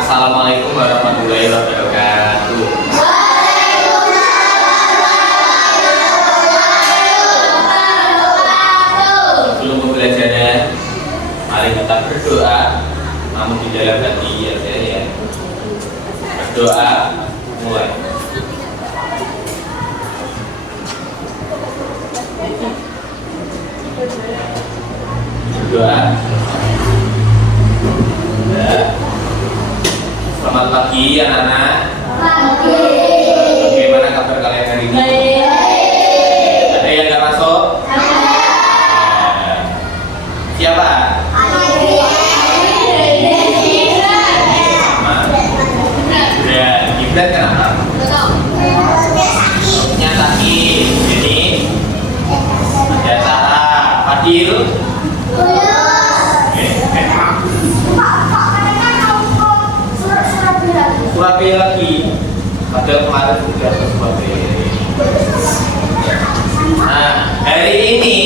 Assalamualaikum warahmatullahi wabarakatuh. Sebelum pembelajaran, mari kita berdoa. Namun di dalam hati aja ya. Berdoa, mulai. Berdoa. Selamat pagi anak-anak. Bagaimana kabar kalian hari ini? Ada yang nggak masuk? Siapa? Gibran kenapa? Nya sakit. Jadi ada Sarah, Fadil. Surabaya lagi. Padahal kemarin sudah ke Surabaya. Nah, hari ini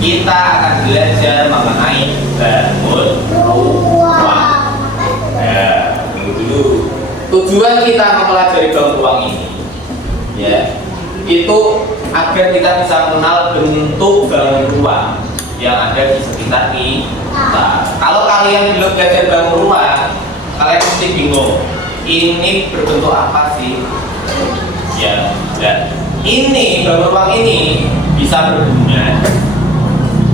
kita akan belajar mengenai bangun ruang. Ya, dulu. Tujuan kita mempelajari bangun ruang ini, ya, itu agar kita bisa mengenal bentuk bangun ruang yang ada di sekitar kita. Kalau kalian belum belajar bangun ruang, kalian mesti bingung. Ini berbentuk apa sih? Ya, dan ini bangun ruang ini bisa berguna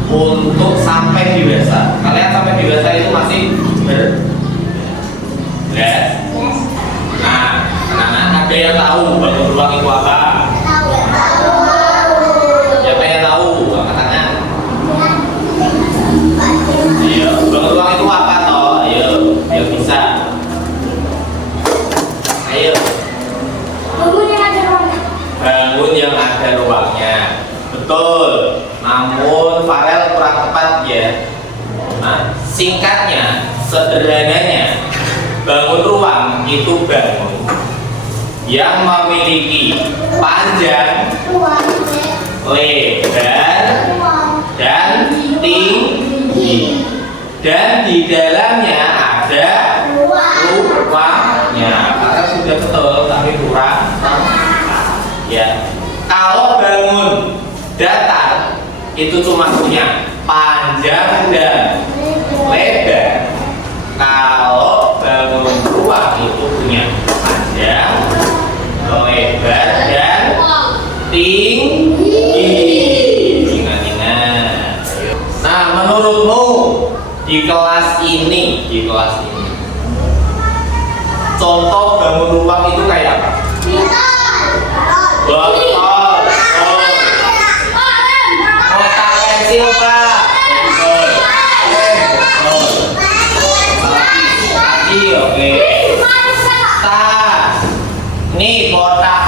untuk sampai dewasa. Kalian sampai dewasa itu masih beres. Nah, anak-anak ada yang tahu bangun ruang itu apa? Siapa yang tahu? Angkat tangan. Ayo, bangun ruang itu apa toh? Ayo, yang bisa. Ayo. Bangun yang ada ruangnya. Bangun yang ada ruangnya. Betul. Namun Farel kurang tepat ya. Nah, singkatnya, sederhananya, bangun ruang itu bangun yang memiliki panjang, lebar, dan tinggi, dan di dalamnya ada ruangnya. Karena sudah betul tapi kurang ya. Kalau bangun datar itu cuma punya panjang dan lebar. Kalau bangun ruang itu punya panjang, lebar, dan tinggi. Ingat-ingat. Nah, menurutmu di kelas ini, contoh bangun ruang itu kayak apa? Botol, kotak pensil Pak. Oke. Tas. Ini kotak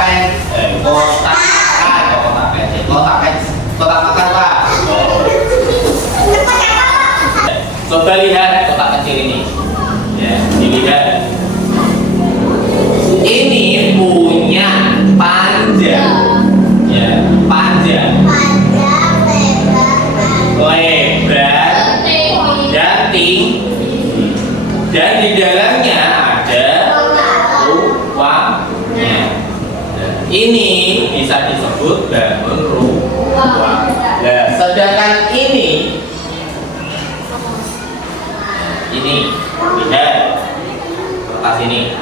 makan Pak. Coba lihat kotak kecil ini. Ya, dilihat. Ini punya panjang. Ya, panjang. Lebar dan tinggi. Dan di dalamnya ada ruangnya. Ini bisa disebut bangun ruang. Nah, sedangkan ini lihat kertas ini.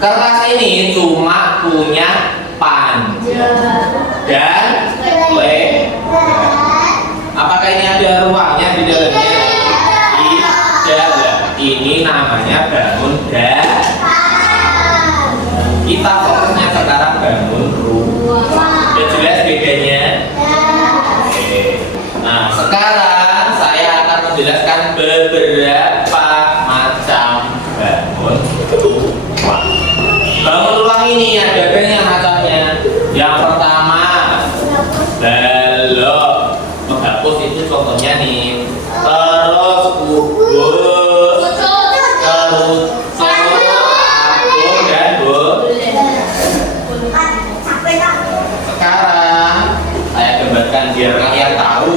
Kertas ini cuma punya panjang dan lebar. Apakah ini ada ruangnya di dalamnya? Tidak. Ini namanya bangun datar. Kita fokusnya sekarang bangun ruang. Sudah jelas bedanya? Oke. Nah, sekarang saya akan menjelaskan beberapa macam bangun ruang. Bangun ruang ini ada banyak macamnya. Yang pertama, balok. Menghapus itu contohnya nih. Terus kubus, terus agung dan sekarang saya gambarkan biar kalian tahu.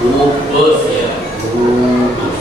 Kubus ya, kubus.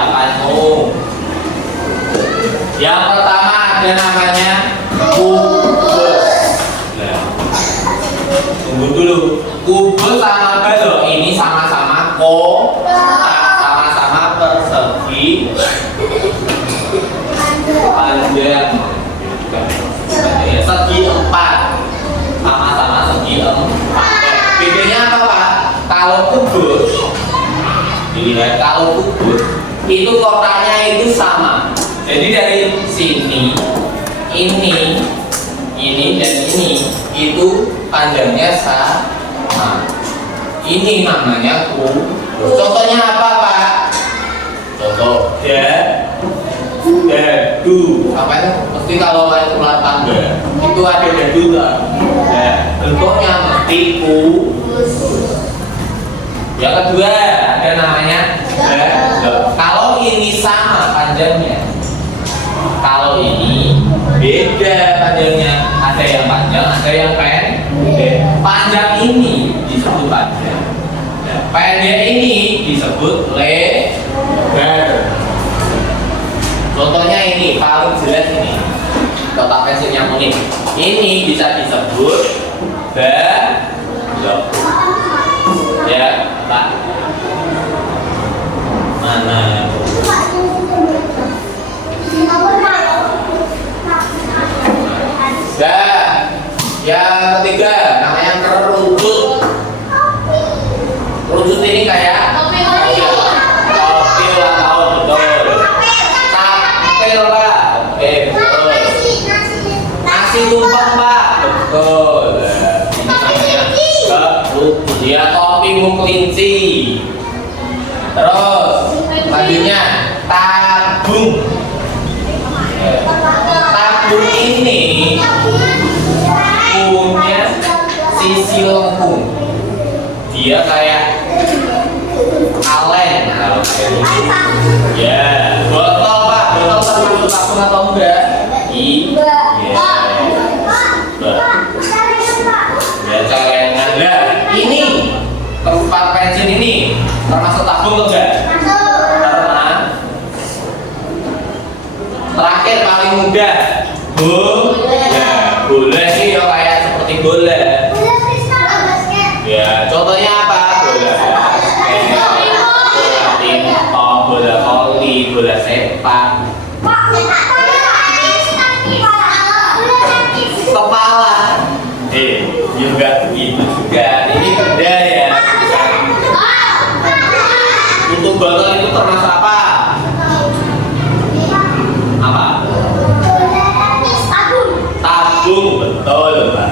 ucapanmu. Yang pertama ada namanya kubus. Nah, tunggu dulu. Kubus sama balok ini sama-sama sama-sama persegi panjang. Segi 4, sama-sama segi 4. Bedanya apa Pak? Kalau kubus, kalau kubus itu kotaknya itu sama. Jadi dari sini, ini dan ini itu panjangnya sama. Ini namanya kubus. Contohnya apa Pak? Contoh dadu. Apa itu? Mesti kalau main ular tangga itu ada dadu lah. Nah, bentuknya mesti kubus. Yang kedua ada namanya dadu. Kalau ini sama panjangnya, kalau ini beda panjangnya. Ada yang panjang, ada yang pendek. Panjang ini disebut panjang. Pendek ini disebut lebar. Contohnya ini paling jelas ini. Kotak pensil yang unik. Ini bisa disebut balok. Ya, Pak. Mana? Yang ketiga namanya kerucut. Kerucut ini kayak topi ulang tahun, betul. Tapel Pak, betul. Nasi tumpeng Pak, betul. Ini namanya kerucut. Dia topi kelinci. Terus selanjutnya tabung. Tabung ini punya sisi lengkung. Dia kayak kaleng kalau kayak gitu. Ya, botol Pak, botol termasuk tabung atau enggak? Iya. Ya, celengan. Nah, ini tempat pensil ini termasuk tabung atau enggak? Karena terakhir paling mudah, bola sih ya kayak seperti bola. Ya, contohnya apa? Bola pingpong, bola voli, bola sepak. Kepala. Juga begitu juga. Ini beda ya. Untuk botol itu termasuk apa? Apa? Tabung, betul Pak.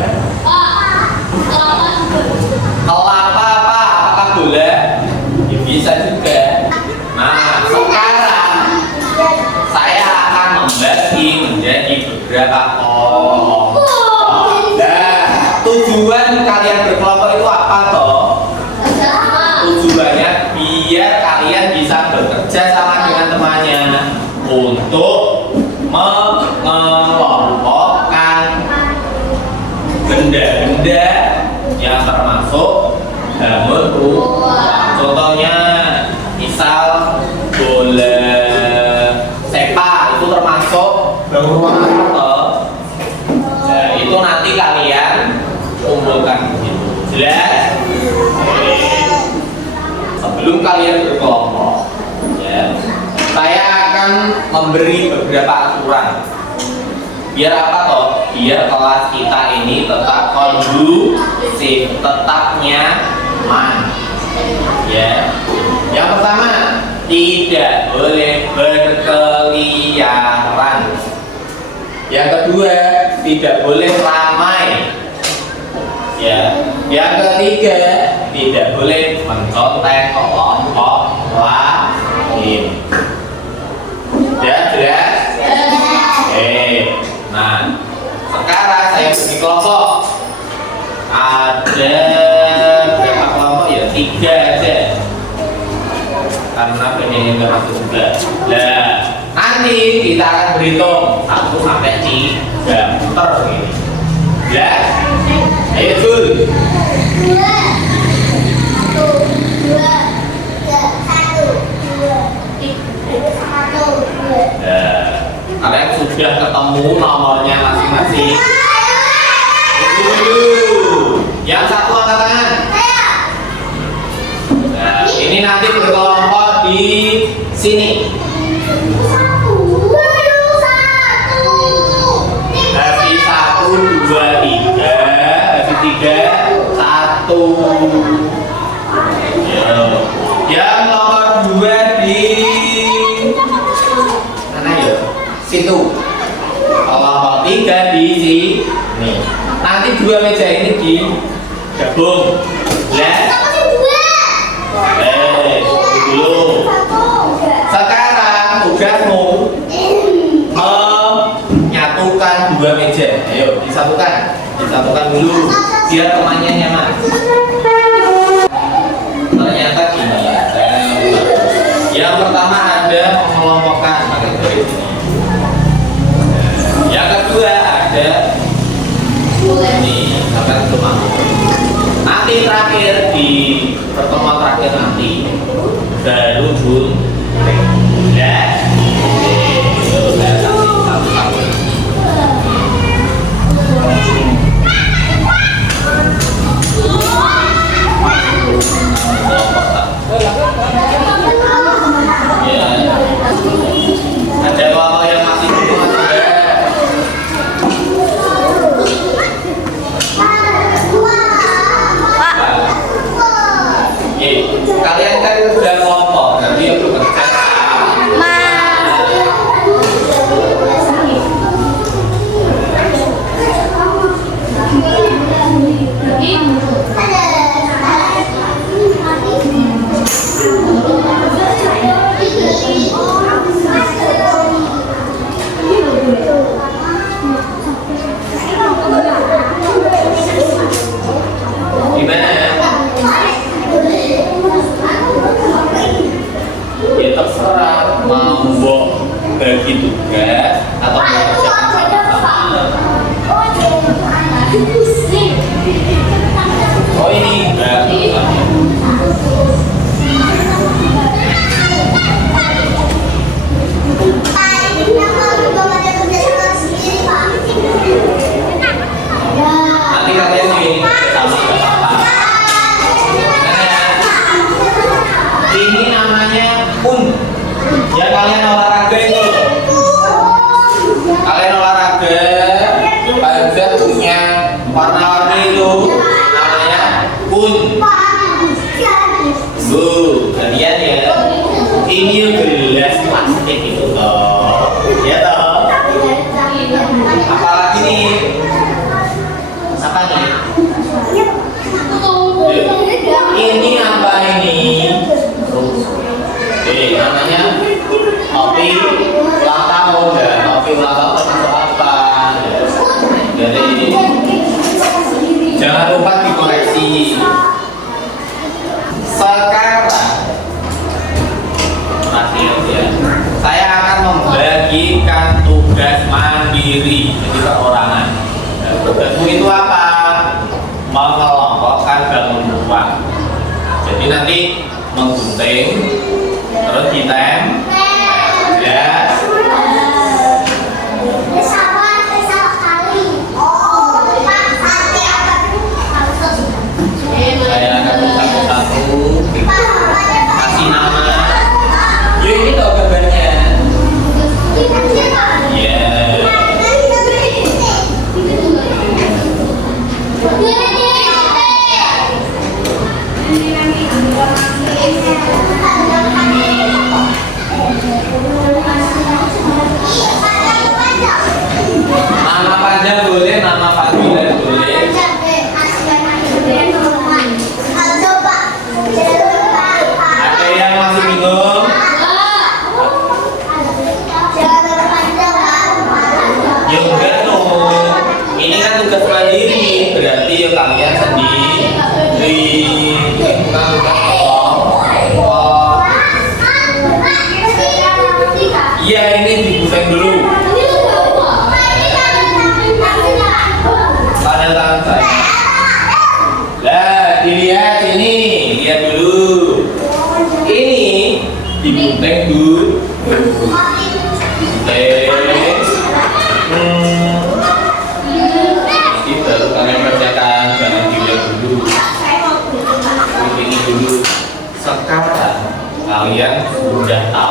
Kelapa Pak, apakah boleh? Ya, bisa juga. Nah, sekarang saya akan membagi menjadi beberapa kelompok. Nah, tujuan kalian berkelompok itu apa toh? Tujuannya biar kalian bisa bekerja sama dengan temannya untuk mengelompokkan benda-benda yang termasuk jamur ruang. Contohnya misal bola sepak itu termasuk jamur ruang atau nah, itu nanti kalian kumpulkan begitu. Jelas? Sebelum kalian berkelompok ya, saya akan memberi beberapa aturan. Biar apa toh? Biar kelas kita ini tetap kondusif, tetap nyaman. Ya. Yang pertama, tidak boleh berkeliaran. Yang kedua, tidak boleh ramai. Ya. Yang ketiga, tidak boleh mencontek kelompok lain. Ya, jelas? Nah, sekarang saya bagi kelompok. Ada berapa kelompok ya? 3 aja. Karena penyanyi nggak masuk juga. Nah, nanti kita akan berhitung 1 sampai 3 muter ini. Ya, ayo Jul. 1, 2, 3, 1, 2, 3. Kalian sudah ketemu nomornya masing-masing. Tunggu dulu. Yang satu angkat tangan. Nah, ini nanti berkelompok di sini. Happy 1, 2, 3. Happy 3, 1. Yang nomor 2 di mana ya? Situ. Kelompok 3 di sini. Nanti 2 meja ini digabung. Dulu. Sekarang tugasmu menyatukan 2 meja. Ayo disatukan dulu biar temannya nyaman. Ternyata gini ya. Yang pertama ada mengelompokkan pakai garis ini. Yang kedua ada ini sampai rumah. Nanti terakhir di pertemuan terakhir nanti baru bun ya. Ada kelompok yang masih belum ada. Kalian kan udah kelompok, nanti yang bekerja sama. Gimana? Ya terserah mau bagi tugas atau mengerjakan sama-sama. Oh ini enggak. Nanti kalian ini sama nggak apa-apa. Ini namanya ya kalian olahraga itu. Kalian olahraga, kalian punya warna-warni itu namanya kalian ya. Ini gelas plastik itu toh, ya toh. Apalagi nih? Apa nih? Ini apa ini? Namanya topi ulang tahun ya. Topi ulang tahun termasuk apa? Jadi jangan lupa dikoreksi. Sekarang terakhir ya, saya akan membagikan tugas mandiri jadi perorangan. Nah, tugasmu itu apa? Mengelompokkan bangun rumah. Jadi nanti menggunting terus ditem ya. Saya akan satu-satu kasih nama. Ya ini tahu gambarnya. Ya. Nama panjang boleh, nama panggilan boleh. Ada yang masih bingung? Ya enggak dong. Ini kan tugas mandiri, berarti ya kalian sendiri. Bukan tugas kelompok. Iya ini dibuka dulu. Pada tangan saya. Nah, dilihat ini, lihat dulu. Ini digunting dulu.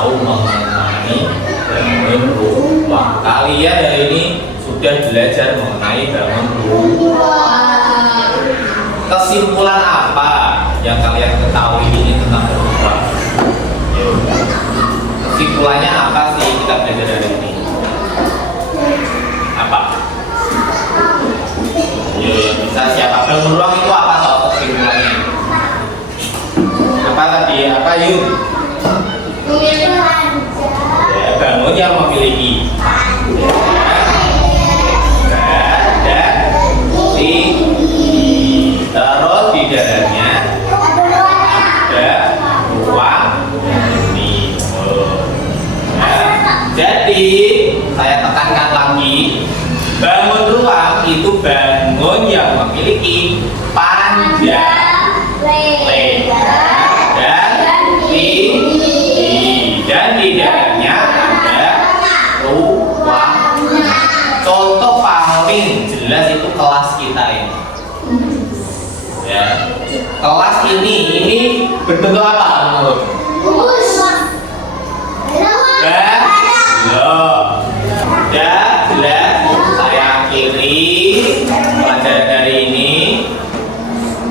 tahu mengenai bangun rumah. Kalian hari ini sudah belajar mengenai bangun rumah. Kesimpulan apa yang kalian ketahui ini tentang rumah? Kesimpulannya apa sih kita belajar hari ini? Apa? Yang bisa siapa? Bangun ruang itu apa toh kesimpulannya? Apa tadi? Apa yuk? Ya, bangun yang memiliki dan tinggi. Terus di dalamnya ada ruang timur. Jadi saya tekankan lagi, bangun ruang itu bangun yang memiliki panjang, lebar, dan tinggi, dan di dalamnya ada ruang. Contoh paling jelas itu kelas kita ini. Ya, kelas ini berbentuk apa menurut? Ya, jelas. Saya akhiri pelajaran hari ini.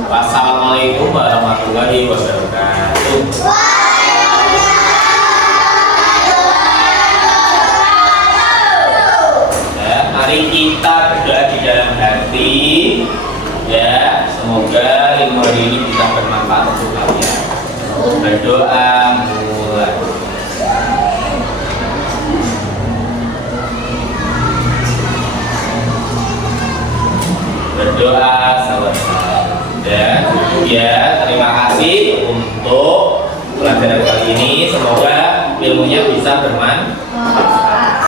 Wassalamualaikum warahmatullahi wabarakatuh. Ya, mari kita berdoa di dalam hati. Ya, semoga ilmu hari ini bisa bermanfaat untuk kalian. Berdoa mulai. Berdoa selesai. Dan ya, terima kasih untuk pelajaran kali ini. Semoga ilmunya bisa bermanfaat.